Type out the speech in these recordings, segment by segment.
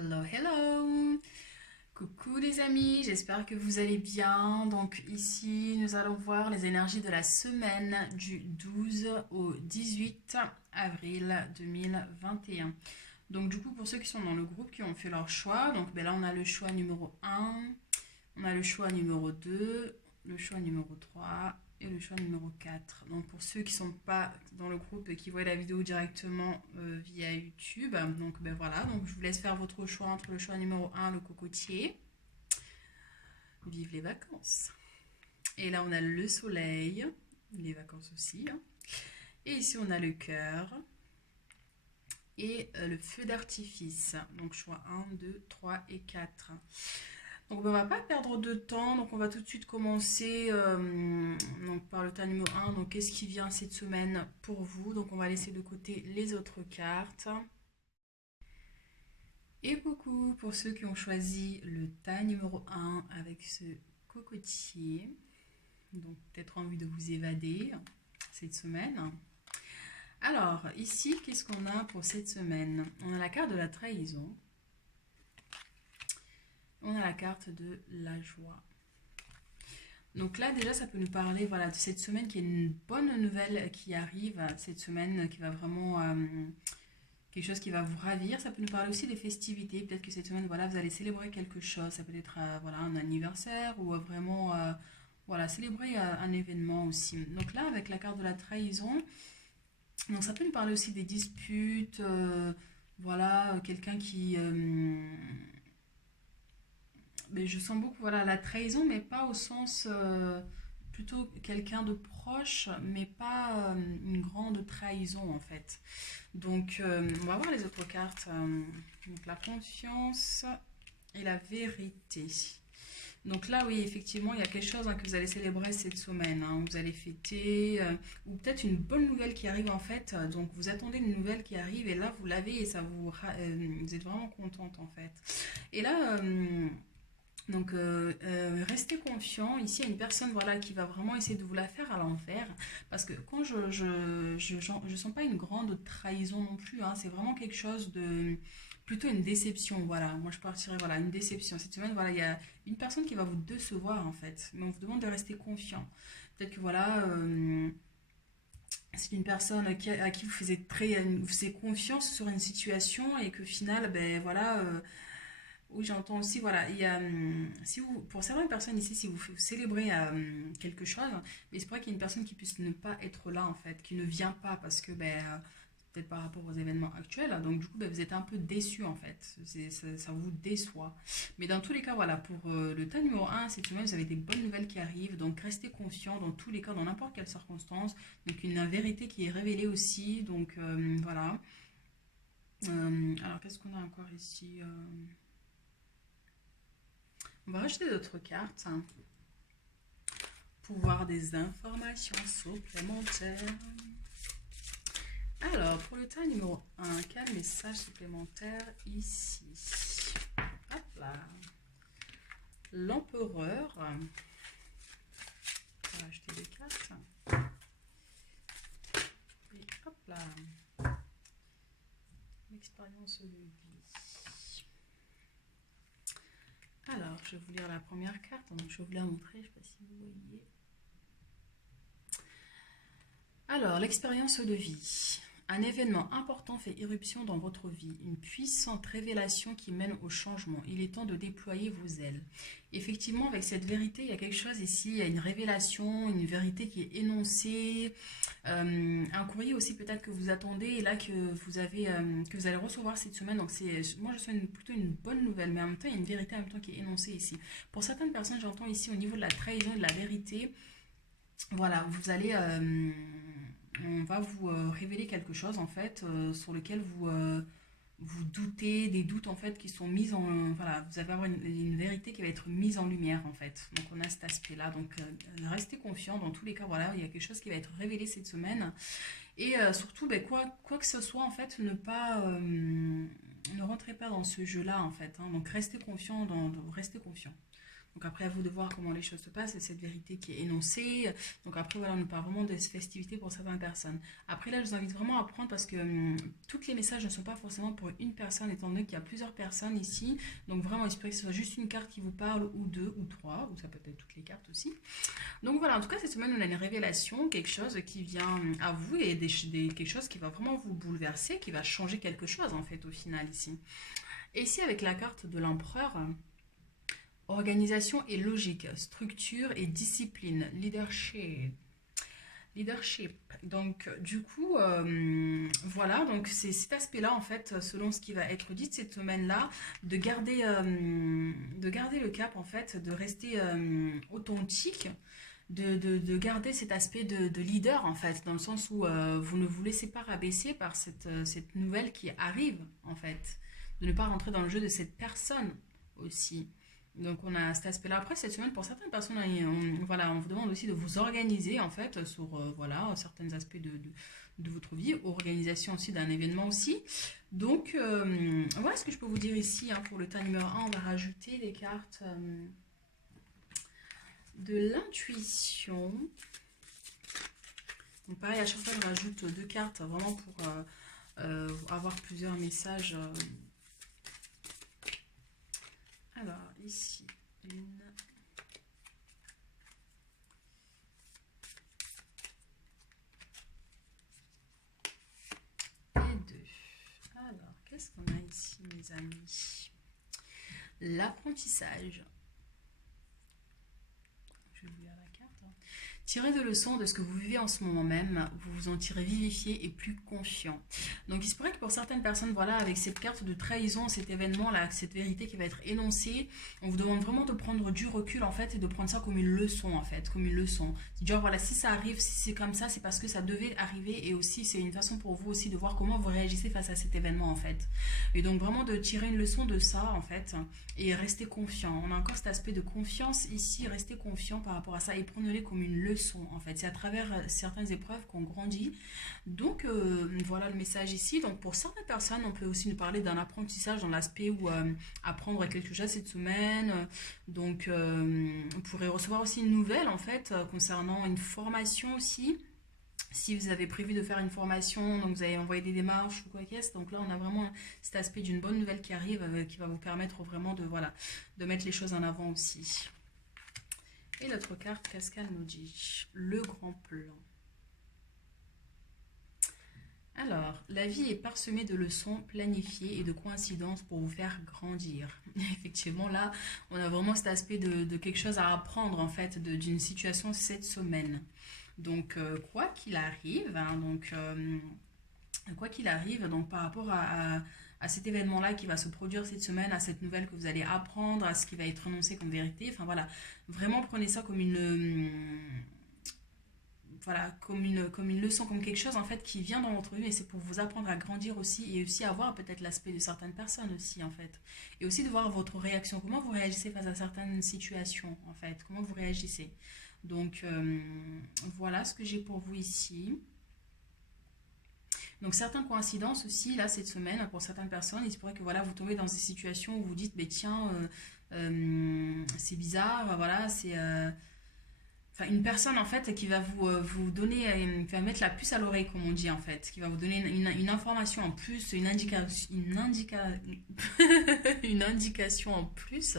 Hello, hello! Coucou les amis, j'espère que vous allez bien. Donc ici, nous allons voir les énergies de la semaine du 12 au 18 avril 2021. Donc du coup, pour ceux qui sont dans le groupe, qui ont fait leur choix, donc ben là on a le choix numéro un, on a le choix numéro 2, le choix numéro 3 et le choix numéro 4. Donc pour ceux qui ne sont pas dans le groupe et qui voient la vidéo directement via YouTube, donc ben voilà, donc je vous laisse faire votre choix entre le choix numéro un, le cocotier. Vive les vacances. Et là on a le soleil, les vacances aussi, hein. Et ici on a le cœur et le feu d'artifice. Donc choix un, 2, 3 et 4. Donc on va pas perdre de temps, donc on va tout de suite commencer donc, par le tas numéro un. Donc qu'est-ce qui vient cette semaine pour vous? Donc on va laisser de côté les autres cartes. Et coucou pour ceux qui ont choisi le tas numéro un avec ce cocotier. Donc peut-être envie de vous évader cette semaine. Alors ici, qu'est-ce qu'on a pour cette semaine? On a la carte de la trahison. On a la carte de la joie. Donc là, déjà, ça peut nous parler voilà, de cette semaine qui est une bonne nouvelle qui arrive, cette semaine qui va vraiment... quelque chose qui va vous ravir. Ça peut nous parler aussi des festivités. Peut-être que cette semaine, voilà, vous allez célébrer quelque chose. Ça peut être voilà, un anniversaire ou vraiment voilà, célébrer un événement aussi. Donc là, avec la carte de la trahison, donc ça peut nous parler aussi des disputes. Voilà, quelqu'un qui... mais je sens beaucoup voilà, la trahison, mais pas au sens plutôt quelqu'un de proche, mais pas une grande trahison en fait. Donc on va voir les autres cartes. Donc la confiance et la vérité. Donc là, oui, effectivement, il y a quelque chose hein, que vous allez célébrer cette semaine, hein. Vous allez fêter, ou peut-être une bonne nouvelle qui arrive en fait. Donc vous attendez une nouvelle qui arrive et là, vous l'avez et ça vous êtes vraiment contente en fait. Et là, restez confiant. Ici, il y a une personne voilà, qui va vraiment essayer de vous la faire à l'envers. Parce que quand je sens pas une grande trahison non plus, hein. C'est vraiment quelque chose de... Plutôt une déception, voilà. Moi, je partirais, voilà, une déception. Cette semaine, voilà, il y a une personne qui va vous décevoir, en fait. Mais on vous demande de rester confiant. Peut-être que, voilà, c'est une personne à qui vous faisiez confiance sur une situation et que, au final, ben, voilà... oui, j'entends aussi, voilà, il y a, si vous, pour certaines personnes ici, si vous célébrez quelque chose, mais c'est vrai qu'il y a une personne qui puisse ne pas être là, en fait, qui ne vient pas parce que, ben, peut-être par rapport aux événements actuels, donc du coup, ben, vous êtes un peu déçu, en fait, ça vous déçoit. Mais dans tous les cas, voilà, pour le tas numéro un cette semaine, vous avez des bonnes nouvelles qui arrivent, donc restez confiant dans tous les cas, dans n'importe quelle circonstance, donc une vérité qui est révélée aussi, donc voilà. Alors, qu'est-ce qu'on a encore ici On va rajouter d'autres cartes hein, pour voir des informations supplémentaires. Alors, pour le tas numéro un, quel message supplémentaire ici? Hop là. L'empereur. On va acheter des cartes. Et hop là. L'expérience de vie. Alors, je vais vous lire la première carte. Donc, je vais vous la montrer. Je ne sais pas si vous voyez. Alors, l'expérience de vie. Un événement important fait irruption dans votre vie, une puissante révélation qui mène au changement. Il est temps de déployer vos ailes. Effectivement, avec cette vérité, il y a quelque chose ici, il y a une révélation, une vérité qui est énoncée, un courrier aussi peut-être que vous attendez et là que vous allez recevoir cette semaine. Donc moi je sens plutôt une bonne nouvelle, mais en même temps il y a une vérité en même temps qui est énoncée ici. Pour certaines personnes, j'entends ici au niveau de la trahison et de la vérité, voilà, vous allez on va vous révéler quelque chose en fait sur lequel vous doutez, des doutes en fait qui sont mis en... voilà, vous allez avoir une vérité qui va être mise en lumière en fait. Donc on a cet aspect-là. Donc restez confiant dans tous les cas, voilà, il y a quelque chose qui va être révélé cette semaine. Et surtout, ben, quoi que ce soit en fait, ne rentrez pas dans ce jeu-là en fait, hein. Donc restez confiant, restez confiant. Donc après, à vous de voir comment les choses se passent, c'est cette vérité qui est énoncée. Donc après, voilà, on nous parle vraiment des festivités pour certaines personnes. Après, là, je vous invite vraiment à prendre parce que tous les messages ne sont pas forcément pour une personne, étant donné qu'il y a plusieurs personnes ici. Donc vraiment, espérez que ce soit juste une carte qui vous parle, ou deux, ou trois, ou ça peut être toutes les cartes aussi. Donc voilà, en tout cas, cette semaine, on a une révélation, quelque chose qui vient à vous et quelque chose qui va vraiment vous bouleverser, qui va changer quelque chose, en fait, au final, ici. Et ici, avec la carte de l'empereur, organisation et logique, structure et discipline, leadership. Leadership. Donc, du coup, voilà, donc c'est cet aspect-là, en fait, selon ce qui va être dit cette semaine-là, de garder le cap, en fait, de rester authentique, de garder cet aspect de leader, en fait, dans le sens où vous ne vous laissez pas rabaisser par cette nouvelle qui arrive, en fait, de ne pas rentrer dans le jeu de cette personne aussi. Donc on a cet aspect-là. Après, cette semaine, pour certaines personnes, voilà, on vous demande aussi de vous organiser, en fait, sur voilà, certains aspects de votre vie, organisation aussi d'un événement aussi. Donc, voilà ce que je peux vous dire ici, hein. Pour le tas numéro un, on va rajouter les cartes de l'intuition. Donc pareil, à chaque fois, je rajoute deux cartes, vraiment pour avoir plusieurs messages. Alors, ici, une et deux. Alors, qu'est-ce qu'on a ici, mes amis? L'apprentissage. Je vais vous lire la carte. Tirez de leçons de ce que vous vivez en ce moment même, vous vous en tirez vivifié et plus confiant. Donc il se pourrait que pour certaines personnes, voilà, avec cette carte de trahison, cet événement-là, cette vérité qui va être énoncée, on vous demande vraiment de prendre du recul, en fait, et de prendre ça comme une leçon, en fait, comme une leçon. Genre, voilà, si ça arrive, si c'est comme ça, c'est parce que ça devait arriver, et aussi c'est une façon pour vous aussi de voir comment vous réagissez face à cet événement, en fait. Et donc vraiment de tirer une leçon de ça, en fait, et rester confiant. On a encore cet aspect de confiance ici, rester confiant par rapport à ça, et prenez-les comme une leçon, en fait. C'est à travers certaines épreuves qu'on grandit. Donc voilà le message ici. Donc pour certaines personnes, on peut aussi nous parler d'un apprentissage dans l'aspect où apprendre quelque chose cette semaine. Donc on pourrait recevoir aussi une nouvelle, en fait, concernant une formation aussi. Si vous avez prévu de faire une formation, donc vous avez envoyé des démarches ou quoi qu'est-ce, donc là on a vraiment cet aspect d'une bonne nouvelle qui arrive, qui va vous permettre vraiment de, voilà, de mettre les choses en avant aussi. Et l'autre carte, qu'est-ce qu'elle nous dit? Le grand plan. Alors, la vie est parsemée de leçons planifiées et de coïncidences pour vous faire grandir. Effectivement, là, on a vraiment cet aspect de quelque chose à apprendre, en fait, d'une situation cette semaine. Donc, quoi qu'il arrive, hein, quoi qu'il arrive, donc par rapport à cet événement-là qui va se produire cette semaine, à cette nouvelle que vous allez apprendre, à ce qui va être annoncé comme vérité, enfin voilà, vraiment prenez ça comme voilà, comme une leçon, comme quelque chose, en fait, qui vient dans votre vie, et c'est pour vous apprendre à grandir aussi, et aussi à voir peut-être l'aspect de certaines personnes aussi, en fait. Et aussi de voir votre réaction, comment vous réagissez face à certaines situations, en fait, comment vous réagissez. Donc, voilà ce que j'ai pour vous ici. Donc certaines coïncidences aussi, là, cette semaine, pour certaines personnes, il se pourrait que voilà, vous tombez dans des situations où vous dites, mais tiens, c'est bizarre, voilà, c'est... enfin, une personne, en fait, qui va vous donner, qui va mettre la puce à l'oreille, comme on dit, en fait, qui va vous donner une information en plus, une indication en plus.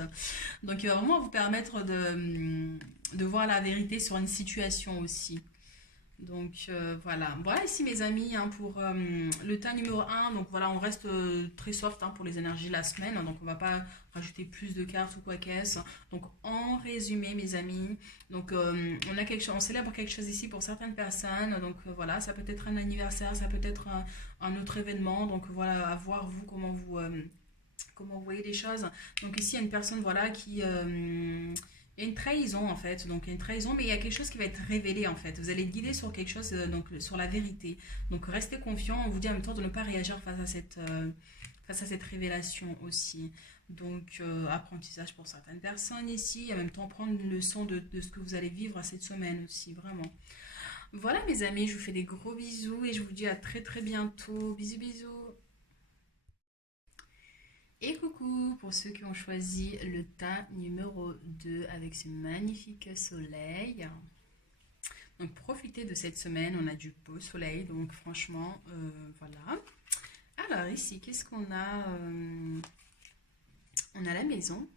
Donc il va vraiment vous permettre de voir la vérité sur une situation aussi. Donc voilà. Voilà ici mes amis, hein, pour le tas numéro un. Donc voilà, on reste très soft, hein, pour les énergies de la semaine. Donc on va pas rajouter plus de cartes ou quoi qu'est-ce. Donc en résumé mes amis, donc on a quelque chose, on célèbre quelque chose ici pour certaines personnes. Donc voilà, ça peut être un anniversaire, ça peut être un autre événement. Donc voilà, à voir vous comment vous voyez les choses. Donc ici il y a une personne, voilà, qui il y a une trahison, en fait, donc il y a une trahison, mais il y a quelque chose qui va être révélé, en fait. Vous allez être guidé sur quelque chose, donc sur la vérité. Donc restez confiant, on vous dit en même temps de ne pas réagir face à cette révélation aussi. Donc apprentissage pour certaines personnes ici, et en même temps prendre une leçon de ce que vous allez vivre cette semaine aussi, vraiment. Voilà mes amis, je vous fais des gros bisous et je vous dis à très très bientôt. Bisous bisous. Et coucou pour ceux qui ont choisi le tas numéro 2 avec ce magnifique soleil. Donc profitez de cette semaine, on a du beau soleil, donc franchement, voilà. Alors ici, qu'est-ce qu'on a on a la maison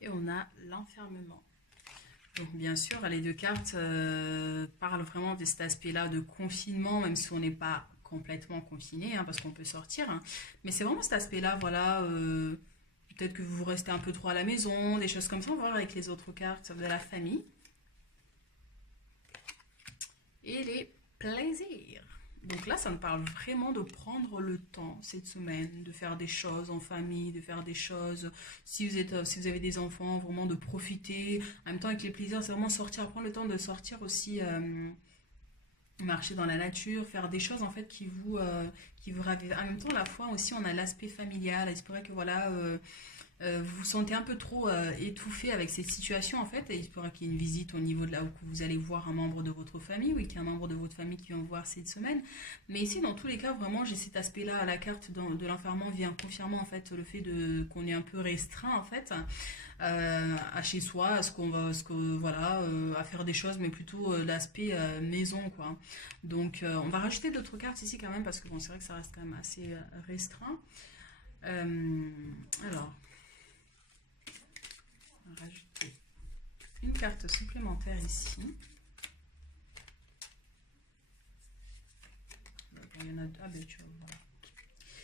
et on a l'enfermement. Donc bien sûr, les deux cartes parlent vraiment de cet aspect-là de confinement, même si on n'est pas complètement confiné, hein, parce qu'on peut sortir. Hein. Mais c'est vraiment cet aspect-là, voilà, peut-être que vous restez un peu trop à la maison, des choses comme ça. On va voir avec les autres cartes de la famille. Et les plaisirs. Donc là, ça me parle vraiment de prendre le temps cette semaine, de faire des choses en famille, de faire des choses. Si vous avez des enfants, vraiment de profiter. En même temps, avec les plaisirs, c'est vraiment sortir, prendre le temps de sortir aussi, marcher dans la nature, faire des choses en fait qui vous ravivent. En même temps, à la fois aussi, on a l'aspect familial. Il se pourrait que voilà. Vous vous sentez un peu trop étouffé avec cette situation en fait, et il se pourrait qu'il y ait une visite au niveau de là où vous allez voir un membre de votre famille, oui, qu'il y a un membre de votre famille qui vient vous voir cette semaine. Mais ici, dans tous les cas, vraiment, j'ai cet aspect-là à la carte de l'enfermement vient confirmer en fait le fait de qu'on est un peu restreint en fait à chez soi, à voilà, à faire des choses, mais plutôt l'aspect maison quoi. Donc, on va rajouter d'autres cartes ici quand même parce que bon, c'est vrai que ça reste quand même assez restreint. Euh, alors. On va rajouter une carte supplémentaire ici. Il y en a deux. Ah ben tu vas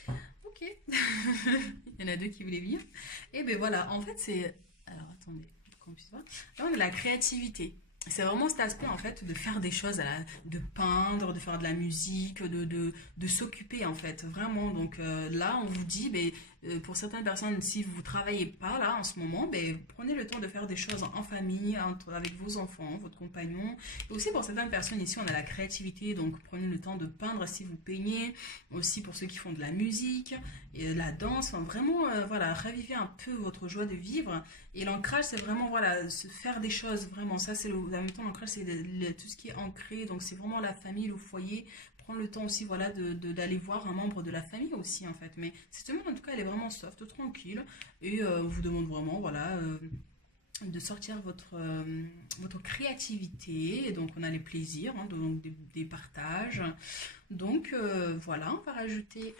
voir. Ok. Il y en a deux qui voulaient venir. Et ben voilà, en fait c'est... Alors attendez, qu'on puisse voir. Là on a la créativité. C'est vraiment cet aspect en fait de faire des choses, de peindre, de faire de la musique, de s'occuper en fait, vraiment. Donc là on vous dit, ben, pour certaines personnes, si vous ne travaillez pas là en ce moment, ben, prenez le temps de faire des choses en famille, avec vos enfants, votre compagnon. Et aussi pour certaines personnes ici on a la créativité, donc prenez le temps de peindre si vous peignez, aussi pour ceux qui font de la musique, et la danse, enfin, vraiment voilà, ravivez un peu votre joie de vivre. Et l'ancrage, c'est vraiment, voilà, se faire des choses, vraiment. Ça, c'est en même temps, l'ancrage, c'est tout ce qui est ancré. Donc, c'est vraiment la famille, le foyer. Prendre le temps aussi, voilà, d'aller voir un membre de la famille aussi, en fait. Mais cette semaine, en tout cas, elle est vraiment soft, tranquille. Et on vous demande vraiment, voilà, de sortir votre créativité. Et donc, on a les plaisirs, hein, donc des partages. Donc, voilà, on va rajouter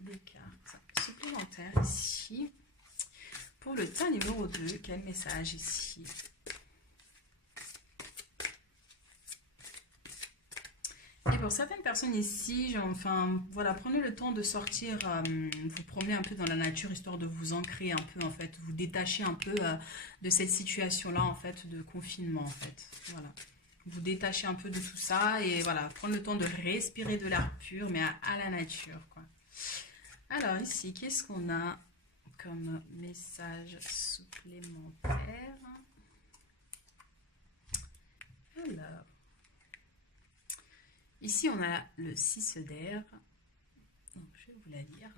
des cartes supplémentaires ici. Pour le tas numéro 2, quel message ici? Et pour certaines personnes ici, enfin, voilà, prenez le temps de sortir, vous promener un peu dans la nature, histoire de vous ancrer un peu, en fait, vous détacher un peu de cette situation-là, en fait, de confinement, en fait. Voilà. Vous détacher un peu de tout ça et voilà, prendre le temps de respirer de l'air pur, mais à la nature, quoi. Alors ici, qu'est-ce qu'on a comme message supplémentaire? Alors, ici on a le 6 d'air. Donc, je vais vous la lire.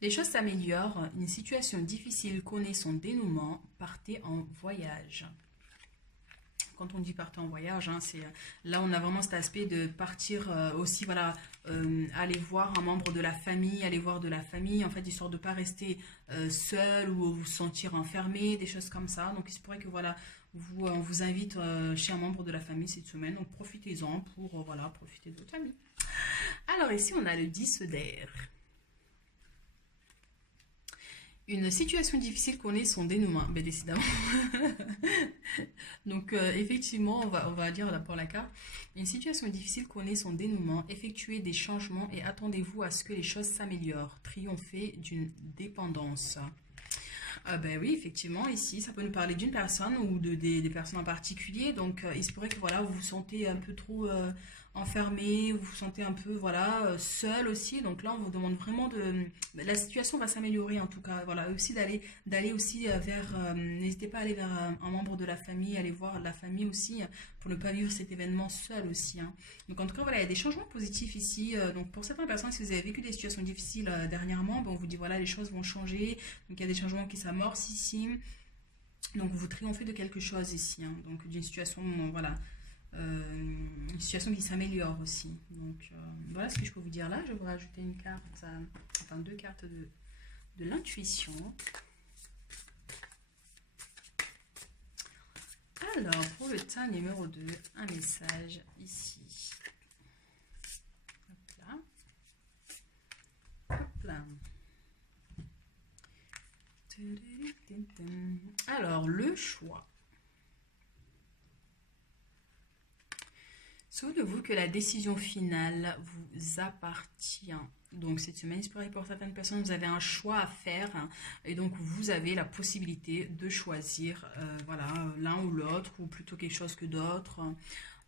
Les choses s'améliorent, une situation difficile connaît son dénouement, partez en voyage. Quand on dit partez en voyage, hein, c'est là on a vraiment cet aspect de partir aussi, voilà, aller voir un membre de la famille, aller voir de la famille, en fait, histoire de ne pas rester seul ou vous sentir enfermé, des choses comme ça. Donc il se pourrait que voilà, on vous invite chez un membre de la famille cette semaine, donc profitez-en pour voilà, profiter de votre famille. Alors ici on a le 10 d'air. Une situation difficile connaît son dénouement, ben décidément. Donc effectivement, on va dire là pour la carte, une situation difficile connaît son dénouement, effectuez des changements et attendez-vous à ce que les choses s'améliorent, triomphez d'une dépendance. Ben oui, effectivement, ici, ça peut nous parler d'une personne ou des personnes en particulier. Donc, il se pourrait que voilà, vous vous sentez un peu trop enfermé, vous vous sentez un peu voilà, seul aussi. Donc là, on vous demande vraiment de... La situation va s'améliorer en tout cas. Voilà, aussi d'aller aussi vers... N'hésitez pas à aller vers un membre de la famille, aller voir la famille aussi, pour ne pas vivre cet événement seul aussi. Hein. Donc en tout cas, voilà, il y a des changements positifs ici. Donc pour certaines personnes, si vous avez vécu des situations difficiles dernièrement, ben, on vous dit voilà, les choses vont changer. Donc il y a des changements qui s'amorcent ici. Donc vous triomphez de quelque chose ici. Hein. Donc d'une situation, voilà, une situation qui s'améliore aussi. Donc voilà ce que je peux vous dire là. Je vais vous rajouter une carte, enfin 2 cartes de l'intuition. Alors, pour le tas numéro 2, un message ici. Hop là. Hop là. Alors, le choix. Souvenez-vous que la décision finale vous appartient. Donc cette semaine, il pour certaines personnes, vous avez un choix à faire et donc vous avez la possibilité de choisir voilà, l'un ou l'autre ou plutôt quelque chose que d'autre.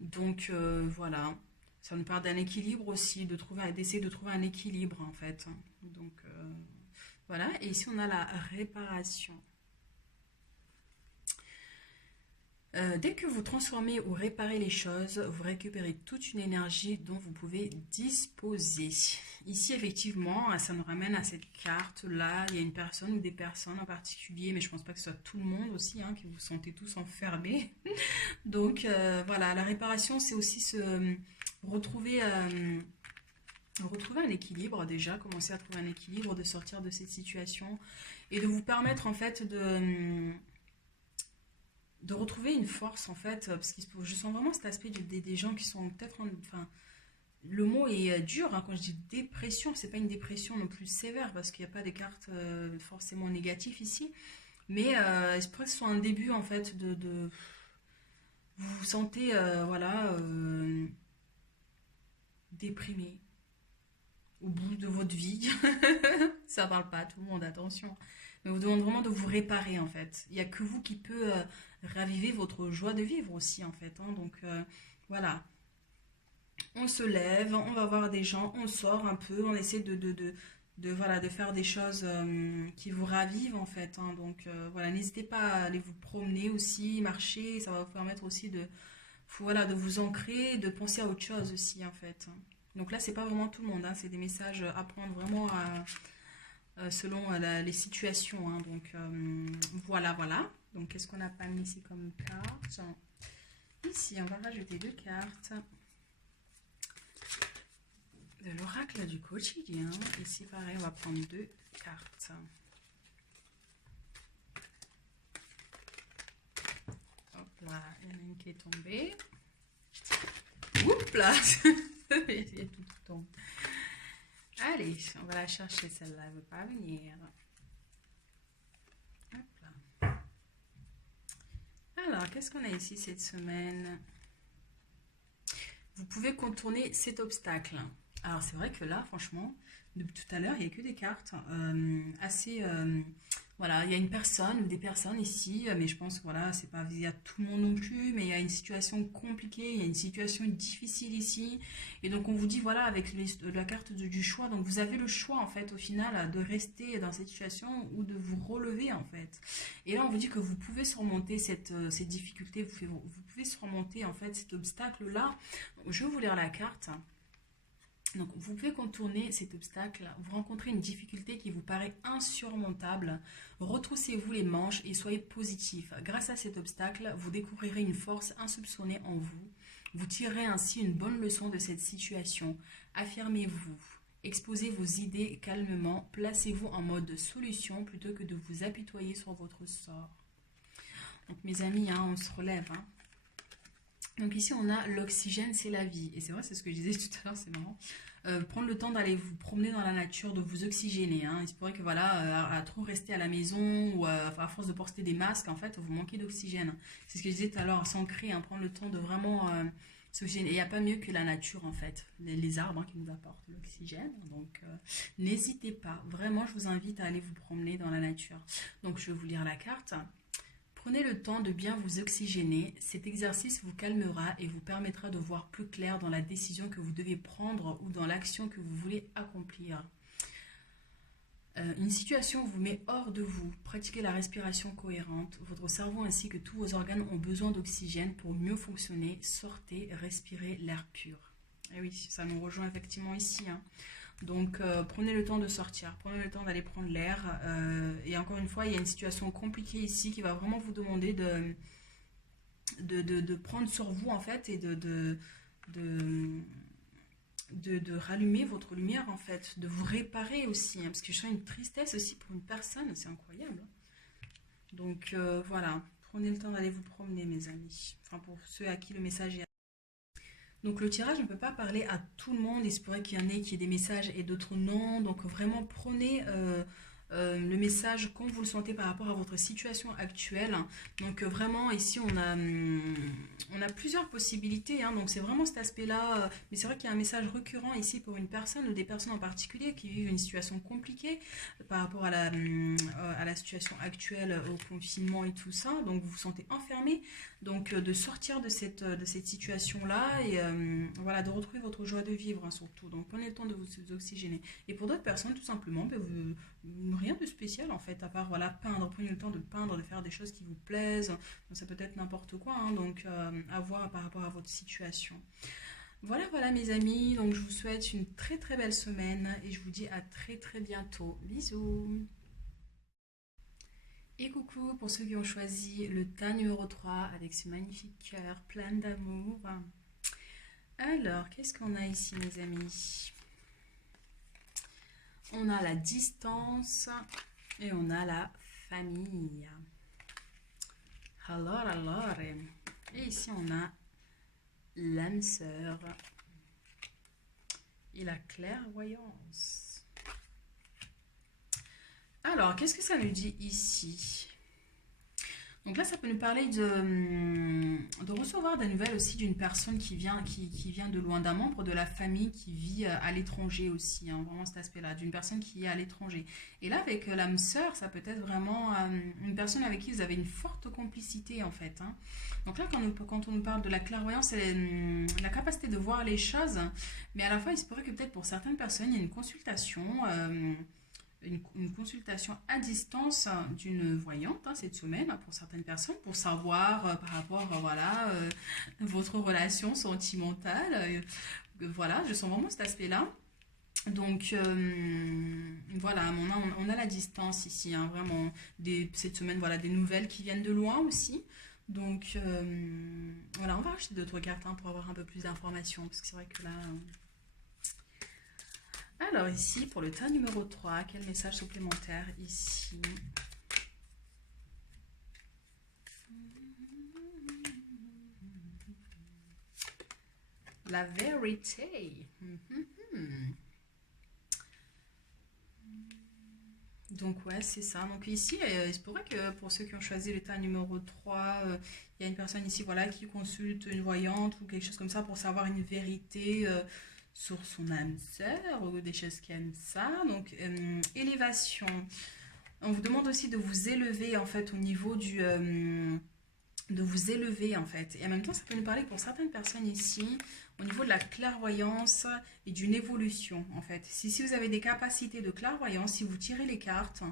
Donc voilà, ça nous parle d'un équilibre aussi, d'essayer de trouver un équilibre en fait. Donc voilà, et ici on a la réparation. Dès que vous transformez ou réparez les choses, vous récupérez toute une énergie dont vous pouvez disposer. Ici, effectivement, ça nous ramène à cette carte-là. Il y a une personne ou des personnes en particulier, mais je ne pense pas que ce soit tout le monde aussi, hein, que vous sentez tous enfermés. Donc, voilà, la réparation, c'est aussi retrouver un équilibre déjà, commencer à trouver un équilibre, de sortir de cette situation et de vous permettre en fait de retrouver une force en fait, parce que je sens vraiment cet aspect des gens qui sont peut-être enfin le mot est dur hein, quand je dis dépression, c'est pas une dépression non plus sévère parce qu'il n'y a pas des cartes forcément négatives ici, mais c'est presque soit un début en fait vous vous sentez voilà déprimé au bout de votre vie. Ça parle pas à tout le monde, attention. Mais on vous demande vraiment de vous réparer en fait. Il n'y a que vous qui peut raviver votre joie de vivre aussi en fait. Hein. Donc voilà. On se lève, on va voir des gens, on sort un peu, on essaie voilà, de faire des choses qui vous ravivent en fait. Hein. Donc voilà, n'hésitez pas à aller vous promener aussi, marcher. Ça va vous permettre aussi voilà, de vous ancrer, de penser à autre chose aussi en fait. Donc là, c'est pas vraiment tout le monde, hein, c'est des messages à prendre vraiment selon les situations. Hein, donc voilà, voilà. Donc qu'est-ce qu'on n'a pas mis ici comme carte? Ici, on va rajouter 2 cartes de l'oracle du quotidien. Ici, pareil, on va prendre 2 cartes. Hop là, il y en a une qui est tombée. Oups là. Il y a tout qui tombe. Allez, on va la chercher celle-là, elle ne veut pas venir. Hop là. Alors, qu'est-ce qu'on a ici cette semaine? Vous pouvez contourner cet obstacle. Alors, c'est vrai que là, franchement, depuis tout à l'heure, il n'y a que des cartes assez... voilà, il y a une personne ou des personnes ici, mais je pense que voilà, c'est pas visé à tout le monde non plus, mais il y a une situation compliquée, il y a une situation difficile ici. Et donc, on vous dit, voilà, avec la carte du choix, donc vous avez le choix, en fait, au final, de rester dans cette situation ou de vous relever, en fait. Et là, on vous dit que vous pouvez surmonter cette difficulté, vous pouvez surmonter, en fait, cet obstacle-là. Je vais vous lire la carte. Donc, vous pouvez contourner cet obstacle, vous rencontrez une difficulté qui vous paraît insurmontable, retroussez-vous les manches et soyez positif. Grâce à cet obstacle, vous découvrirez une force insoupçonnée en vous. Vous tirerez ainsi une bonne leçon de cette situation. Affirmez-vous, exposez vos idées calmement, placez-vous en mode solution plutôt que de vous apitoyer sur votre sort. Donc mes amis, hein, on se relève. Hein. Donc ici on a l'oxygène, c'est la vie. Et c'est vrai, c'est ce que je disais tout à l'heure, c'est marrant. Prendre le temps d'aller vous promener dans la nature, de vous oxygéner. Hein. Il se pourrait que voilà, à trop rester à la maison ou à force de porter des masques, en fait, vous manquez d'oxygène. C'est ce que je disais tout à l'heure, s'ancrer, hein, prendre le temps de vraiment s'oxygéner. Et il n'y a pas mieux que la nature, en fait. Les arbres hein, qui nous apportent l'oxygène. Donc n'hésitez pas. Vraiment, je vous invite à aller vous promener dans la nature. Donc je vais vous lire la carte. Prenez le temps de bien vous oxygéner. Cet exercice vous calmera et vous permettra de voir plus clair dans la décision que vous devez prendre ou dans l'action que vous voulez accomplir. Une situation vous met hors de vous. Pratiquez la respiration cohérente. Votre cerveau ainsi que tous vos organes ont besoin d'oxygène pour mieux fonctionner. Sortez, respirez l'air pur. Et oui, ça nous rejoint effectivement ici. Hein. Donc, prenez le temps de sortir, prenez le temps d'aller prendre l'air. Et encore une fois, il y a une situation compliquée ici qui va vraiment vous demander de prendre sur vous en fait et de, de rallumer votre lumière en fait, de vous réparer aussi, hein, parce que je sens une tristesse aussi pour une personne, c'est incroyable. Donc voilà, prenez le temps d'aller vous promener mes amis, enfin pour ceux à qui le message est... Donc le tirage ne peut pas parler à tout le monde, il se pourrait qu'il y en ait qui aient des messages et d'autres non, donc vraiment prenez le message comme vous le sentez par rapport à votre situation actuelle. Donc vraiment ici on a plusieurs possibilités, hein, donc c'est vraiment cet aspect-là, mais c'est vrai qu'il y a un message récurrent ici pour une personne ou des personnes en particulier qui vivent une situation compliquée par rapport à la situation actuelle, au confinement et tout ça, donc vous vous sentez enfermé, donc de sortir de cette situation-là et voilà, de retrouver votre joie de vivre, hein, surtout, donc prenez le temps de vous oxygéner. Et pour d'autres personnes, tout simplement, ben, rien de spécial en fait, à part voilà, peindre. Prenez le temps de peindre, de faire des choses qui vous plaisent. Donc, ça peut être n'importe quoi, hein, donc à voir par rapport à votre situation. Voilà, voilà mes amis. Donc je vous souhaite une très très belle semaine et je vous dis à très très bientôt. Bisous. Et coucou pour ceux qui ont choisi le tas numéro 3 avec ce magnifique cœur plein d'amour. Alors, qu'est-ce qu'on a ici mes amis? On a la distance et on a la famille. Alors. Et ici, on a l'âme sœur et la clairvoyance. Alors, qu'est-ce que ça nous dit ici? Donc là, ça peut nous parler de recevoir des nouvelles aussi d'une personne qui vient de loin, d'un membre de la famille qui vit à l'étranger aussi, hein, vraiment cet aspect-là, d'une personne qui est à l'étranger. Et là, avec l'âme sœur, ça peut être vraiment une personne avec qui vous avez une forte complicité en fait, hein. Donc là, quand on nous parle de la clairvoyance, c'est la capacité de voir les choses, mais à la fois, il se pourrait que peut-être pour certaines personnes, il y a une consultation. Une consultation à distance d'une voyante, hein, cette semaine pour certaines personnes pour savoir par rapport voilà votre relation sentimentale, voilà, je sens vraiment cet aspect là, donc voilà, on a la distance ici, hein, vraiment cette semaine, voilà, des nouvelles qui viennent de loin aussi, donc voilà, on va acheter d'autres cartes, hein, pour avoir un peu plus d'informations parce que c'est vrai que là alors ici, pour le tas numéro 3, quel message supplémentaire ici? La vérité. Donc ouais, c'est ça. Donc ici, il se pourrait que pour ceux qui ont choisi le tas numéro 3, il y a une personne ici voilà, qui consulte une voyante ou quelque chose comme ça pour savoir une vérité sur son âme sœur ou des choses comme ça. Donc élévation. On vous demande aussi de vous élever en fait au niveau de vous élever en fait. Et en même temps, ça peut nous parler pour certaines personnes ici au niveau de la clairvoyance et d'une évolution en fait. Si vous avez des capacités de clairvoyance, si vous tirez les cartes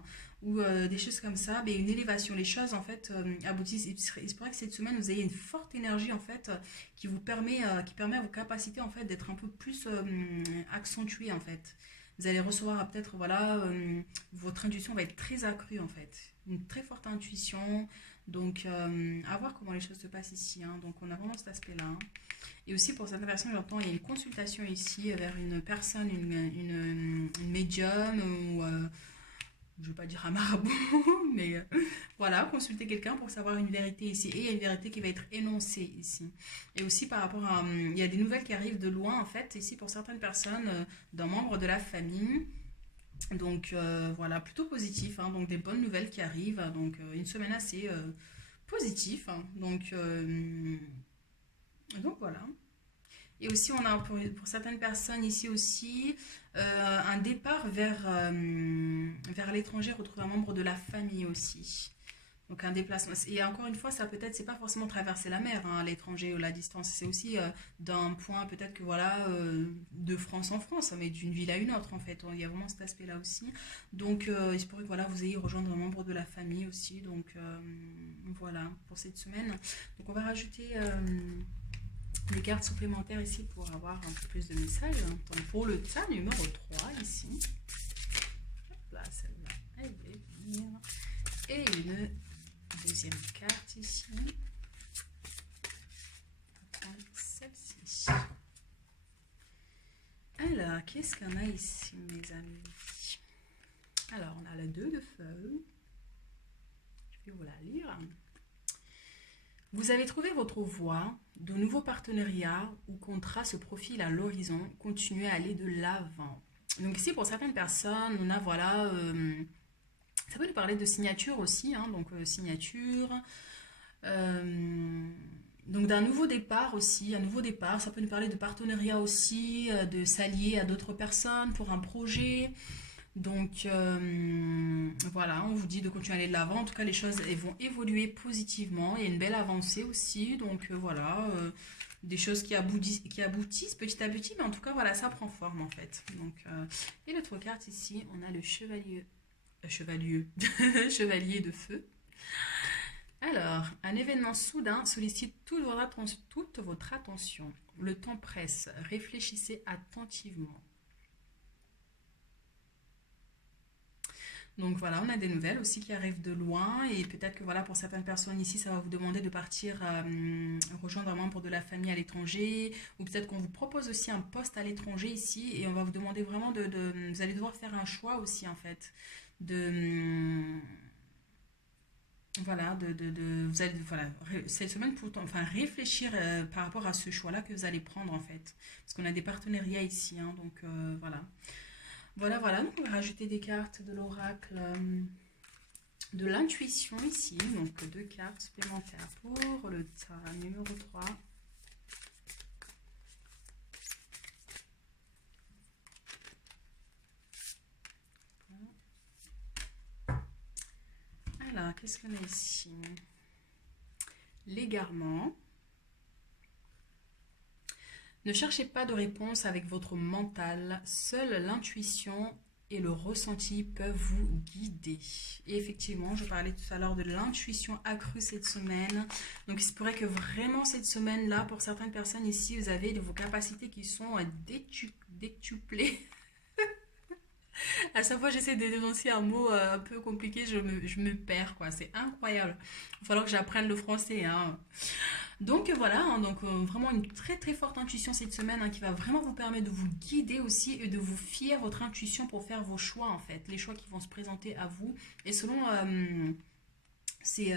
ou des choses comme ça, ben, une élévation, les choses en fait aboutissent. Il se pourrait que cette semaine vous ayez une forte énergie en fait qui permet à vos capacités en fait d'être un peu plus accentuées en fait. Vous allez recevoir peut-être voilà votre intuition va être très accrue en fait, une très forte intuition. Donc, à voir comment les choses se passent ici, hein. Donc, on a vraiment cet aspect-là, hein. Et aussi, pour certaines personnes, j'entends, il y a une consultation ici vers une personne, une médium, ou je ne veux pas dire un marabout, mais voilà, consulter quelqu'un pour savoir une vérité ici. Et il y a une vérité qui va être énoncée ici. Et aussi, par rapport à... il y a des nouvelles qui arrivent de loin, en fait, ici, pour certaines personnes, d'un membre de la famille. Donc voilà, plutôt positif, hein, donc des bonnes nouvelles qui arrivent, donc une semaine assez positive, hein, donc voilà. Et aussi on a pour certaines personnes ici aussi un départ vers l'étranger, retrouver un membre de la famille aussi. Donc un déplacement. Et encore une fois, ça peut-être, c'est pas forcément traverser la mer, hein, à l'étranger ou la distance. C'est aussi d'un point peut-être que voilà, de France en France, mais d'une ville à une autre en fait. Il y a vraiment cet aspect-là aussi. Donc il se pourrait que voilà, vous ayez rejoindre un membre de la famille aussi. Donc voilà, pour cette semaine. Donc on va rajouter des cartes supplémentaires ici pour avoir un peu plus de messages. Donc pour le tas numéro 3 ici. Hop là, celle-là, elle va venir. Et une deuxième carte ici. Alors, qu'est-ce qu'on a ici, mes amis? Alors, on a le 2 de feu. Je vais vous la lire. Vous avez trouvé votre voie, de nouveaux partenariats ou contrats se profilent à l'horizon, continuez à aller de l'avant. Donc ici, pour certaines personnes, on a, voilà, ça peut nous parler de signature aussi, hein, donc signature, euh, donc d'un nouveau départ aussi, un nouveau départ, ça peut nous parler de partenariat aussi, de s'allier à d'autres personnes pour un projet. Donc voilà, on vous dit de continuer à aller de l'avant. En tout cas, les choses elles vont évoluer positivement. Il y a une belle avancée aussi. Donc voilà, des choses qui aboutissent petit à petit. Mais en tout cas, voilà, ça prend forme en fait. Donc, et l'autre carte ici, on a le chevalier. Chevalier. Chevalier de feu. Alors, un événement soudain sollicite toute votre attention. Le temps presse. Réfléchissez attentivement. Donc voilà, on a des nouvelles aussi qui arrivent de loin et peut-être que voilà pour certaines personnes ici, ça va vous demander de partir rejoindre un membre de la famille à l'étranger ou peut-être qu'on vous propose aussi un poste à l'étranger ici et on va vous demander vraiment vous allez devoir faire un choix aussi en fait de voilà vous allez voilà cette semaine pour enfin réfléchir par rapport à ce choix-là que vous allez prendre en fait parce qu'on a des partenariats ici hein, donc voilà. Voilà, voilà, donc on va rajouter des cartes de l'oracle de l'intuition ici, donc deux cartes supplémentaires pour le tas numéro 3. Alors, qu'est-ce qu'on a ici? L'égarement. Ne cherchez pas de réponse avec votre mental, seule l'intuition et le ressenti peuvent vous guider. Et effectivement, je parlais tout à l'heure de l'intuition accrue cette semaine. Donc il se pourrait que vraiment cette semaine-là, pour certaines personnes ici, vous avez vos capacités qui sont décuplées. À chaque fois, j'essaie de dénoncer un mot un peu compliqué, je me perds, quoi. C'est incroyable. Il va falloir que j'apprenne le français, hein. Donc voilà, hein, donc vraiment une très très forte intuition cette semaine hein, qui va vraiment vous permettre de vous guider aussi et de vous fier à votre intuition pour faire vos choix en fait, les choix qui vont se présenter à vous et selon ces,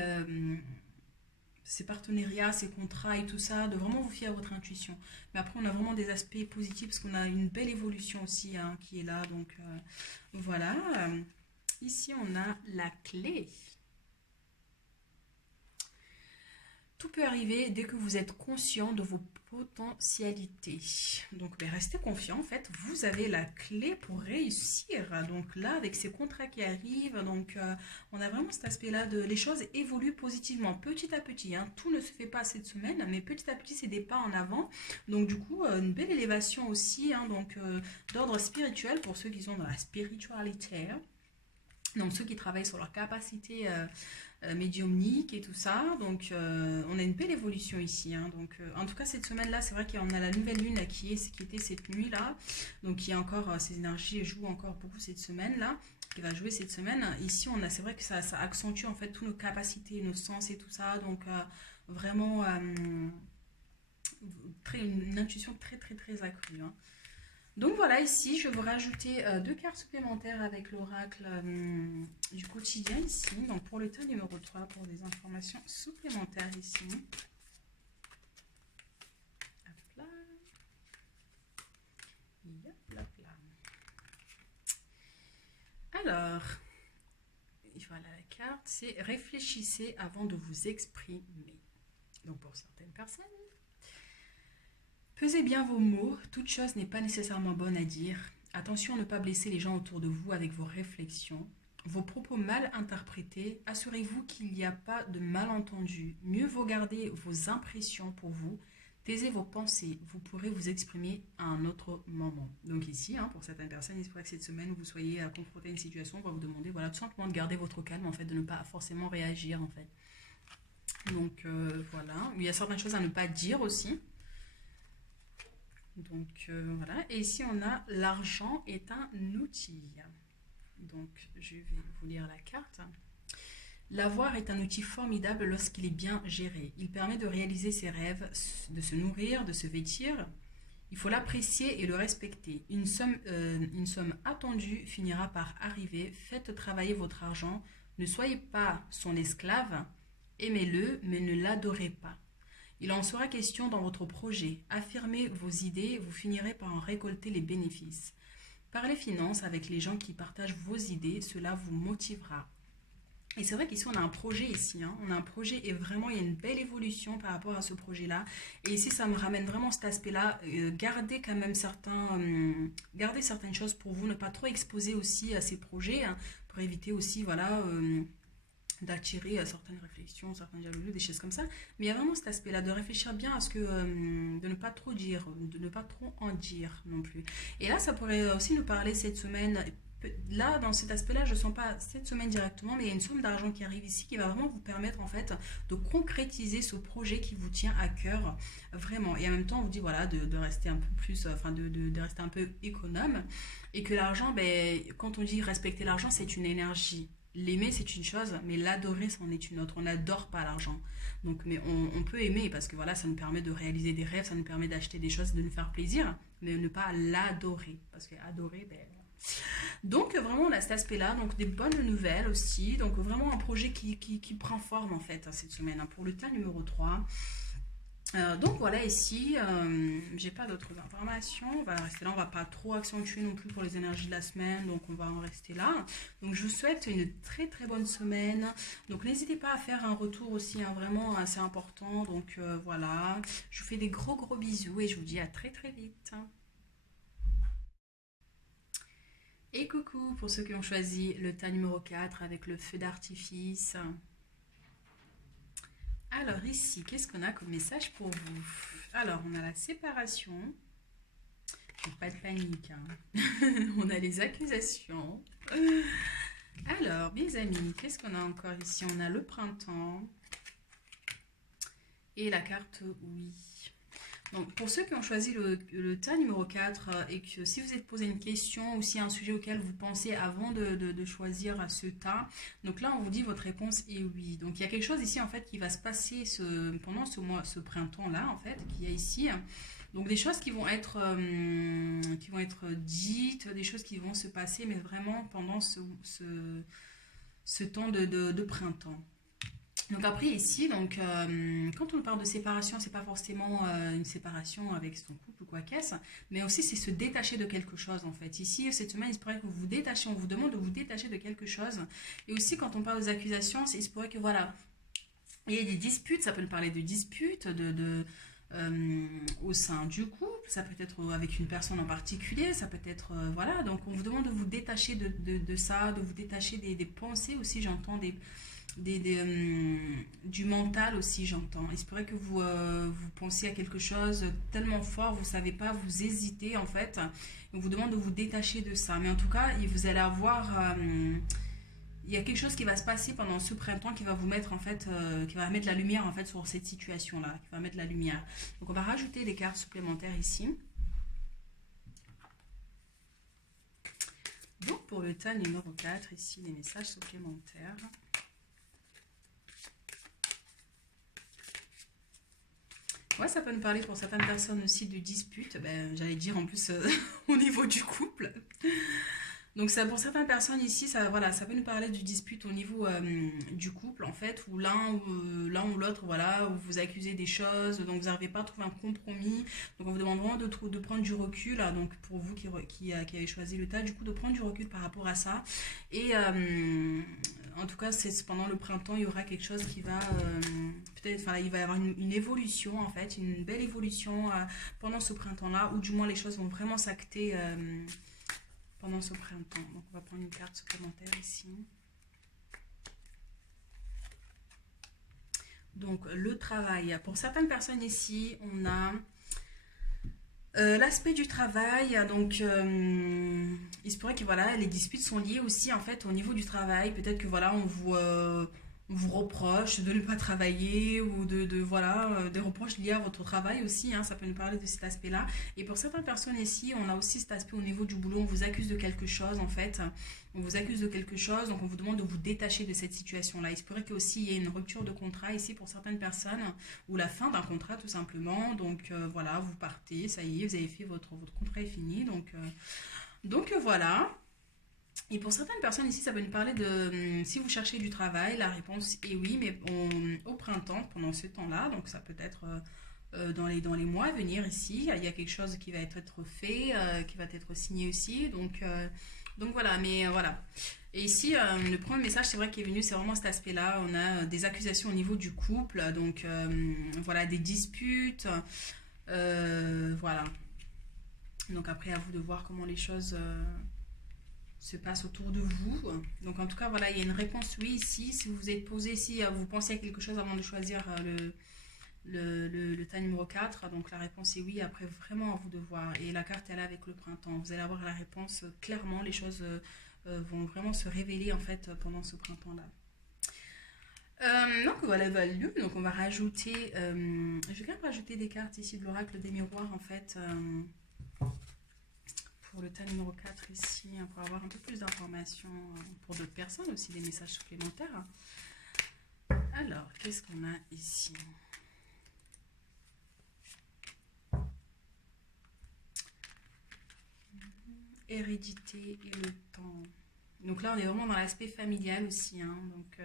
ces partenariats, ces contrats et tout ça, de vraiment vous fier à votre intuition. Mais après on a vraiment des aspects positifs parce qu'on a une belle évolution aussi hein, qui est là, donc voilà. Ici on a la clé. Tout peut arriver dès que vous êtes conscient de vos potentialités. Donc, ben, restez confiant. En fait, vous avez la clé pour réussir. Donc là, avec ces contrats qui arrivent, donc on a vraiment cet aspect-là de les choses évoluent positivement, petit à petit. Hein. Tout ne se fait pas cette semaine, mais petit à petit, c'est des pas en avant. Donc du coup, une belle élévation aussi, hein, donc d'ordre spirituel pour ceux qui sont dans la spiritualité. Donc ceux qui travaillent sur leur capacité médiumnique et tout ça. Donc on a une belle évolution ici. Hein. Donc en tout cas cette semaine-là, c'est vrai qu'on a la nouvelle lune qui était cette nuit-là. Donc qui est encore, ces énergies jouent encore beaucoup cette semaine-là, qui va jouer cette semaine. Ici, c'est vrai que ça accentue en fait toutes nos capacités, nos sens et tout ça. Donc vraiment une intuition très très très accrue. Hein. Donc voilà, ici, je vais vous rajouter deux cartes supplémentaires avec l'oracle du quotidien ici. Donc pour le tas numéro 3, pour des informations supplémentaires ici. Hop là. Hop là. Alors, voilà la carte, c'est réfléchissez avant de vous exprimer. Donc pour certaines personnes. Pesez bien vos mots, toute chose n'est pas nécessairement bonne à dire. Attention à ne pas blesser les gens autour de vous avec vos réflexions. Vos propos mal interprétés, assurez-vous qu'il n'y a pas de malentendu. Mieux vaut garder vos impressions pour vous. Taisez vos pensées, vous pourrez vous exprimer à un autre moment. Donc ici, hein, pour certaines personnes, il se pourrait que cette semaine, vous soyez confronté à une situation, on va vous demander voilà, tout simplement de garder votre calme, en fait, de ne pas forcément réagir. En fait. Donc voilà, il y a certaines choses à ne pas dire aussi. Donc voilà, et ici on a l'argent est un outil. Donc je vais vous lire la carte. L'avoir est un outil formidable lorsqu'il est bien géré. Il permet de réaliser ses rêves, de se nourrir, de se vêtir. Il faut l'apprécier et le respecter. Une somme attendue finira par arriver. Faites travailler votre argent. Ne soyez pas son esclave. Aimez-le, mais ne l'adorez pas. Il en sera question dans votre projet. Affirmez vos idées, vous finirez par en récolter les bénéfices. Parlez finances avec les gens qui partagent vos idées, cela vous motivera. Et c'est vrai qu'ici on a un projet ici, hein. On a un projet et vraiment il y a une belle évolution par rapport à ce projet-là. Et ici ça me ramène vraiment cet aspect-là. Gardez quand même gardez certaines choses pour vous, ne pas trop exposer aussi à ces projets, hein, pour éviter aussi, voilà, d'attirer certaines réflexions, certaines jalousies, des choses comme ça. Mais il y a vraiment cet aspect-là de réfléchir bien à ce que, de ne pas trop dire, de ne pas trop en dire non plus. Et là, ça pourrait aussi nous parler cette semaine. Là, dans cet aspect-là, je ne sens pas cette semaine directement, mais il y a une somme d'argent qui arrive ici qui va vraiment vous permettre en fait de concrétiser ce projet qui vous tient à cœur vraiment. Et en même temps, on vous dit voilà de rester un peu plus, enfin de rester un peu économe et que l'argent, ben, quand on dit respecter l'argent, c'est une énergie. L'aimer, c'est une chose, mais l'adorer, c'en est une autre. On n'adore pas l'argent. Donc, mais on peut aimer parce que voilà, ça nous permet de réaliser des rêves, ça nous permet d'acheter des choses, de nous faire plaisir, mais ne pas l'adorer. Parce que adorer, ben, donc vraiment on a cet aspect-là, donc des bonnes nouvelles aussi, donc vraiment un projet qui prend forme en fait, hein, cette semaine, hein, pour le tas numéro 3. Donc voilà, ici, j'ai pas d'autres informations. On va rester là, on va pas trop accentuer non plus pour les énergies de la semaine, donc on va en rester là. Donc je vous souhaite une très très bonne semaine. Donc n'hésitez pas à faire un retour aussi, hein, vraiment assez important. Donc voilà, je vous fais des gros gros bisous et je vous dis à très très vite. Et coucou pour ceux qui ont choisi le tas numéro 4 avec le feu d'artifice. Alors ici, qu'est-ce qu'on a comme message pour vous? Alors, on a la séparation. Pas de panique, hein. On a les accusations. Alors, mes amis, qu'est-ce qu'on a encore ici? On a le printemps et la carte oui. Donc, pour ceux qui ont choisi le tas numéro 4 et que si vous êtes posé une question ou s'il y a un sujet auquel vous pensez avant de choisir ce tas, donc là on vous dit votre réponse est oui. Donc il y a quelque chose ici en fait qui va se passer pendant ce printemps-là en fait, qu'il y a ici. Donc des choses qui vont être dites, des choses qui vont se passer, mais vraiment pendant ce temps de printemps. Donc après ici, donc, quand on parle de séparation, c'est pas forcément une séparation avec son couple ou quoi qu'est-ce, mais aussi c'est se détacher de quelque chose en fait. Ici, cette semaine, il se pourrait que vous vous détachez, on vous demande de vous détacher de quelque chose. Et aussi quand on parle aux accusations, il se pourrait que voilà, il y ait des disputes, ça peut nous parler de disputes, au sein du couple, ça peut être avec une personne en particulier, ça peut être, voilà, donc on vous demande de vous détacher de ça, de vous détacher des pensées aussi, j'entends du mental aussi, j'entends. Il se pourrait que vous pensiez à quelque chose tellement fort, vous ne savez pas, vous hésitez en fait. On vous demande de vous détacher de ça. Mais en tout cas, vous allez avoir... il y a quelque chose qui va se passer pendant ce printemps qui va vous mettre en fait, qui va mettre la lumière en fait sur cette situation-là, qui va mettre la lumière. Donc on va rajouter des cartes supplémentaires ici. Donc pour le tas numéro 4, ici, les messages supplémentaires. Ouais, ça peut nous parler pour certaines personnes aussi de disputes, ben, j'allais dire en plus au niveau du couple. Donc ça, pour certaines personnes ici, ça, voilà, ça peut nous parler du dispute au niveau du couple en fait, où l'un ou l'autre, voilà, où vous accusez des choses, donc vous n'arrivez pas à trouver un compromis. Donc on vous demande vraiment de prendre du recul, là, donc pour vous qui avez choisi le tas, du coup de prendre du recul par rapport à ça. Et en tout cas, c'est pendant le printemps, il y aura quelque chose qui va peut-être, enfin, il va y avoir une évolution en fait, une belle évolution pendant ce printemps-là, ou du moins les choses vont vraiment s'acter pendant ce printemps. Donc on va prendre une carte supplémentaire ici. Donc le travail. Pour certaines personnes ici, on a l'aspect du travail. Donc il se pourrait que voilà, les disputes sont liées aussi en fait au niveau du travail. Peut-être que voilà, on vous reproche de ne pas travailler ou voilà, des reproches liés à votre travail aussi, hein, ça peut nous parler de cet aspect-là. Et pour certaines personnes ici, on a aussi cet aspect au niveau du boulot, on vous accuse de quelque chose en fait, on vous accuse de quelque chose, donc on vous demande de vous détacher de cette situation-là. Il se pourrait qu'aussi il y ait une rupture de contrat ici pour certaines personnes, ou la fin d'un contrat tout simplement, donc voilà, vous partez, ça y est, vous avez fait votre contrat est fini, donc voilà. Et pour certaines personnes ici, ça peut nous parler de si vous cherchez du travail, la réponse est oui, mais au printemps, pendant ce temps-là, donc ça peut être dans les mois à venir ici, il y a quelque chose qui va être fait, qui va être signé aussi, donc voilà, mais voilà. Et ici, le premier message, c'est vrai qui est venu, c'est vraiment cet aspect-là. On a des accusations au niveau du couple, donc voilà, des disputes, voilà. Donc après, à vous de voir comment les choses se passe autour de vous. Donc en tout cas, voilà, il y a une réponse oui ici. Si vous vous êtes posé ici, vous pensez à quelque chose avant de choisir le tas numéro 4. Donc la réponse est oui. Après, vraiment à vous de voir. Et la carte elle est avec le printemps. Vous allez avoir la réponse clairement. Les choses vont vraiment se révéler en fait pendant ce printemps-là. Donc voilà, value. Donc on va rajouter. Je vais quand même rajouter des cartes ici de l'oracle des miroirs en fait. Pour le tas numéro 4 ici, hein, pour avoir un peu plus d'informations pour d'autres personnes aussi, des messages supplémentaires. Alors, qu'est-ce qu'on a ici? Hérédité et le temps. Donc là, on est vraiment dans l'aspect familial aussi. Hein. Donc,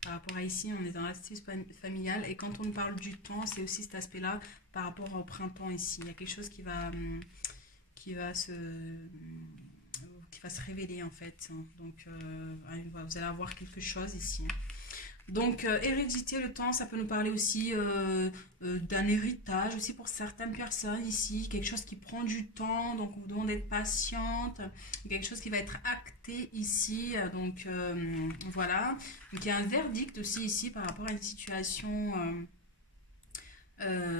par rapport à ici, on est dans l'aspect familial. Et quand on parle du temps, c'est aussi cet aspect-là par rapport au printemps ici. Il y a quelque chose qui va se révéler en fait. Donc vous allez avoir quelque chose ici. Donc hérédité, le temps, ça peut nous parler aussi d'un héritage aussi pour certaines personnes ici, quelque chose qui prend du temps, donc on vous demande d'être patiente, quelque chose qui va être acté ici, donc voilà. Donc il y a un verdict aussi ici par rapport à une situation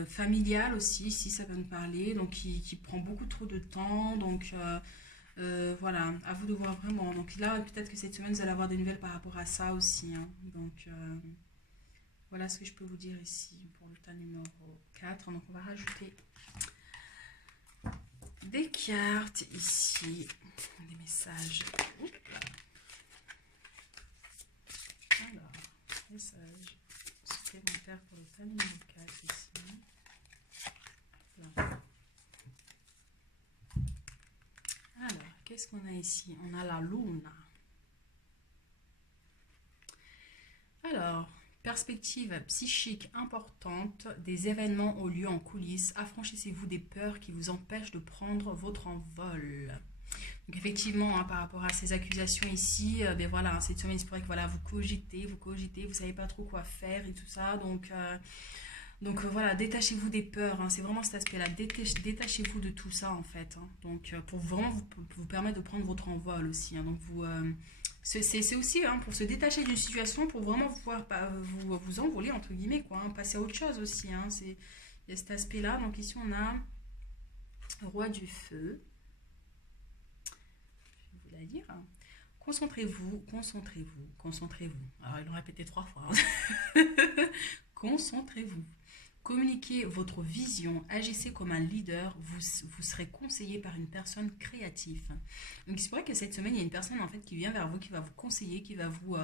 familiale aussi, ici ça va nous parler, donc qui prend beaucoup trop de temps, donc voilà, à vous de voir vraiment. Donc là, peut-être que cette semaine, vous allez avoir des nouvelles par rapport à ça aussi. Hein. Donc voilà ce que je peux vous dire ici pour le tas numéro 4. Donc on va rajouter des cartes ici, des messages. Oups. Alors, message supplémentaire pour le tas numéro 4 ici. Là. Alors, qu'est-ce qu'on a ici? On a la lune. Alors, perspective psychique importante, des événements ont lieu en coulisses. Affranchissez-vous des peurs qui vous empêchent de prendre votre envol. Donc effectivement, hein, par rapport à ces accusations ici, ben voilà, cette semaine, il se pourrait que voilà, vous cogitez, vous savez pas trop quoi faire et tout ça. Donc voilà, détachez-vous des peurs, hein, c'est vraiment cet aspect-là, détachez-vous de tout ça en fait. Hein, donc pour vraiment vous permettre de prendre votre envol aussi. Hein, donc c'est aussi hein, pour se détacher d'une situation, pour vraiment pouvoir vous envoler entre guillemets, quoi, hein, passer à autre chose aussi. Hein, il y a cet aspect-là. Donc ici on a roi du feu. Je vais vous la dire. Hein. Concentrez-vous, concentrez-vous, concentrez-vous. Alors ils l'ont répété 3 fois. Hein. Concentrez-vous. Communiquez votre vision, agissez comme un leader, vous serez conseillé par une personne créative. Donc c'est vrai que cette semaine, il y a une personne en fait qui vient vers vous, qui va vous conseiller, qui va vous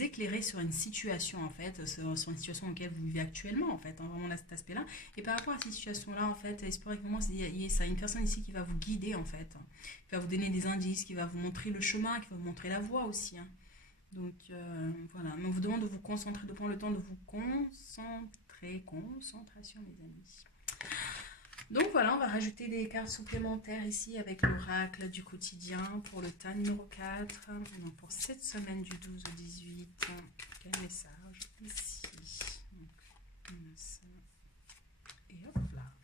éclairer sur une situation en fait, sur une situation dans laquelle vous vivez actuellement en fait, hein, vraiment là, cet aspect-là. Et par rapport à cette situation-là en fait, historiquement, il y a une personne ici qui va vous guider en fait, hein, qui va vous donner des indices, qui va vous montrer le chemin, qui va vous montrer la voie aussi. Hein. Donc voilà, mais on vous demande de vous concentrer, de prendre le temps de vous concentrer. Concentration mes amis. Donc voilà, on va rajouter des cartes supplémentaires ici avec l'oracle du quotidien pour le tas numéro 4. Donc pour cette semaine du 12 au 18, quel message ici. Donc on a ça. Et hop là.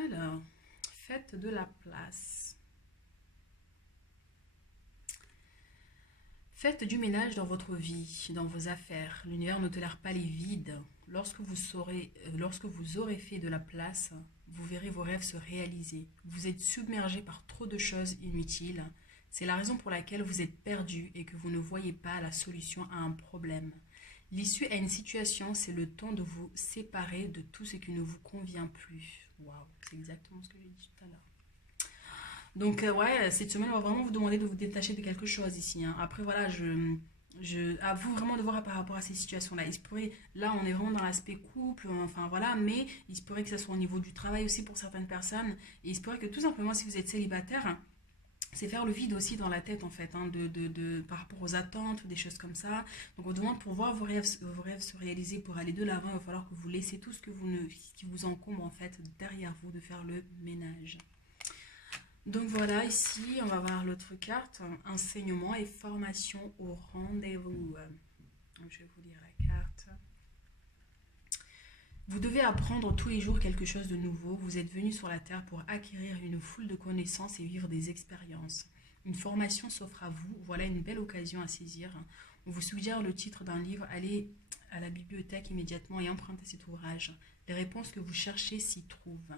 Alors, faites de la place. Faites du ménage dans votre vie, dans vos affaires. L'univers ne tolère pas les vides. Lorsque vous aurez fait de la place, vous verrez vos rêves se réaliser. Vous êtes submergé par trop de choses inutiles. C'est la raison pour laquelle vous êtes perdu et que vous ne voyez pas la solution à un problème. L'issue à une situation, c'est le temps de vous séparer de tout ce qui ne vous convient plus. Waouh, c'est exactement ce que j'ai dit tout à l'heure. Donc, ouais, cette semaine, on va vraiment vous demander de vous détacher de quelque chose ici, hein. Après, voilà, à vous vraiment de voir par rapport à ces situations-là. Il se pourrait, là, on est vraiment dans l'aspect couple, enfin voilà, mais il se pourrait que ce soit au niveau du travail aussi pour certaines personnes. Et il se pourrait que tout simplement, si vous êtes célibataire, c'est faire le vide aussi dans la tête en fait, hein, par rapport aux attentes, des choses comme ça. Donc on demande pour voir vos rêves se réaliser, pour aller de l'avant, il va falloir que vous laissez tout ce que qui vous encombre en fait derrière vous, de faire le ménage. Donc voilà, ici on va voir l'autre carte, enseignement et formation au rendez-vous. Je vais vous lire la carte. Vous devez apprendre tous les jours quelque chose de nouveau. Vous êtes venu sur la Terre pour acquérir une foule de connaissances et vivre des expériences. Une formation s'offre à vous. Voilà une belle occasion à saisir. On vous suggère le titre d'un livre. Allez à la bibliothèque immédiatement et empruntez cet ouvrage. Les réponses que vous cherchez s'y trouvent.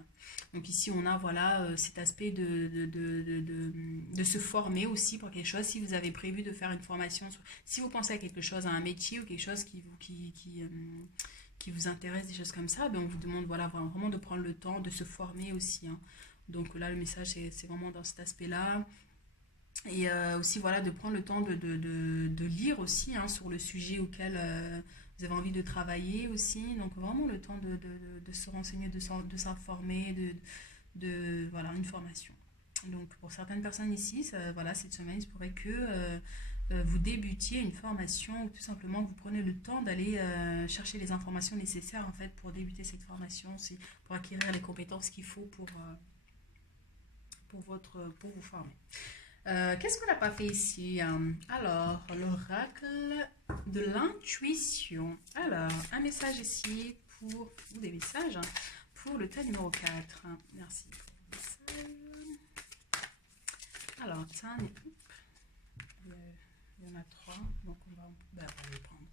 Donc ici, on a voilà cet aspect de se former aussi pour quelque chose. Si vous avez prévu de faire une formation, si vous pensez à quelque chose, à un métier ou quelque chose qui vous intéresse, des choses comme ça, ben on vous demande voilà, vraiment de prendre le temps de se former aussi, hein. Donc là, le message, c'est vraiment dans cet aspect-là. Et aussi, voilà, de prendre le temps de lire aussi, hein, sur le sujet auquel vous avez envie de travailler aussi. Donc vraiment le temps de se renseigner, de s'informer, voilà, une formation. Donc pour certaines personnes ici, voilà, cette semaine, il se pourrait que vous débutiez une formation ou tout simplement que vous prenez le temps d'aller chercher les informations nécessaires en fait pour débuter cette formation, pour acquérir les compétences qu'il faut pour vous former. Qu'est-ce qu'on n'a pas fait ici? Alors, l'oracle de l'intuition. Alors, un message ici ou des messages pour le tas numéro 4. Merci pour le message. Alors, tiens, il y en a 3, donc on va les prendre.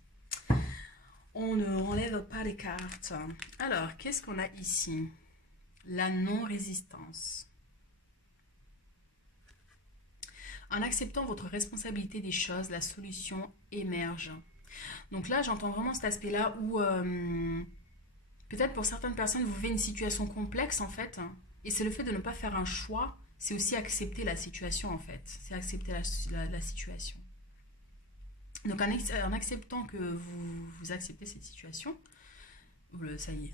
On ne enlève pas les cartes. Alors, qu'est-ce qu'on a ici? La non-résistance. En acceptant votre responsabilité des choses, la solution émerge. Donc là, j'entends vraiment cet aspect-là où peut-être pour certaines personnes, vous vivez une situation complexe en fait, et c'est le fait de ne pas faire un choix, c'est aussi accepter la situation en fait. C'est accepter la situation. Donc en acceptant que vous acceptez cette situation, ça y est,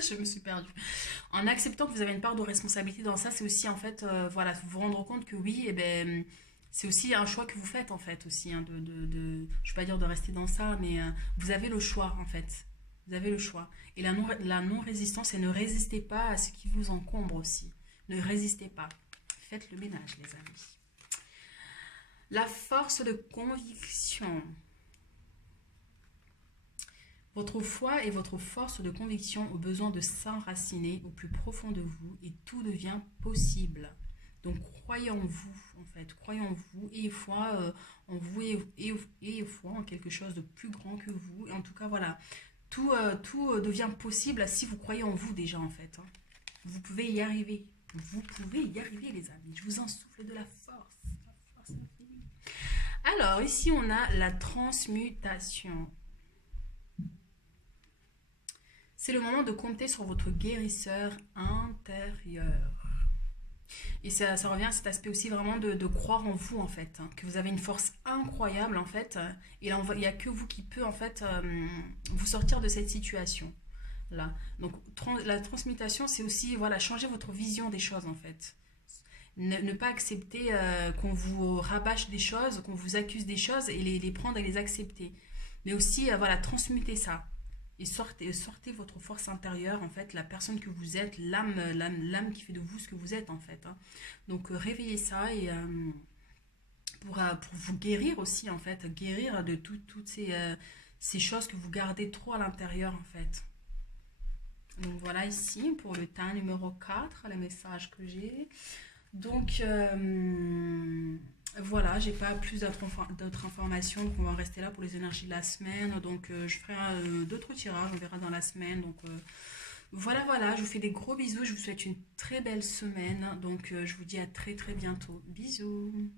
je me suis perdue. En acceptant que vous avez une part de responsabilité dans ça, c'est aussi en fait, voilà, vous rendre compte que oui, eh ben, c'est aussi un choix que vous faites en fait aussi, hein, je ne vais pas dire de rester dans ça, mais vous avez le choix en fait. Vous avez le choix. Et la non-résistance, c'est ne résistez pas à ce qui vous encombre aussi. Ne résistez pas. Faites le ménage, les amis. La force de conviction. Votre foi et votre force de conviction ont besoin de s'enraciner au plus profond de vous et tout devient possible. Donc croyez en vous, en fait. Croyez en vous et foi en vous et foi en quelque chose de plus grand que vous. Et en tout cas, voilà, tout devient possible si vous croyez en vous déjà, en fait, hein. Vous pouvez y arriver. Vous pouvez y arriver, les amis. Je vous insouffle de la force. La force infinie. Alors, ici, on a la transmutation. C'est le moment de compter sur votre guérisseur intérieur. Et ça revient à cet aspect aussi vraiment de croire en vous, en fait, hein, que vous avez une force incroyable, en fait. Et là, il n'y a que vous qui peut, en fait, vous sortir de cette situation. Là. Donc, la transmutation, c'est aussi, voilà, changer votre vision des choses, en fait. Ne pas accepter qu'on vous rabâche des choses, qu'on vous accuse des choses et les prendre et les accepter. Mais aussi, voilà, transmuter ça. Et sortez votre force intérieure, en fait, la personne que vous êtes, l'âme qui fait de vous ce que vous êtes, en fait, hein. Donc, réveillez ça et pour vous guérir aussi, en fait, guérir de toutes ces choses que vous gardez trop à l'intérieur, en fait. Donc, voilà ici, pour le tas numéro 4, le message que j'ai. Donc, voilà, j'ai pas plus d'autres informations, donc on va rester là pour les énergies de la semaine. Donc, je ferai d'autres tirages, on verra dans la semaine. Donc, Voilà, voilà, je vous fais des gros bisous, je vous souhaite une très belle semaine, donc je vous dis à très très bientôt. Bisous.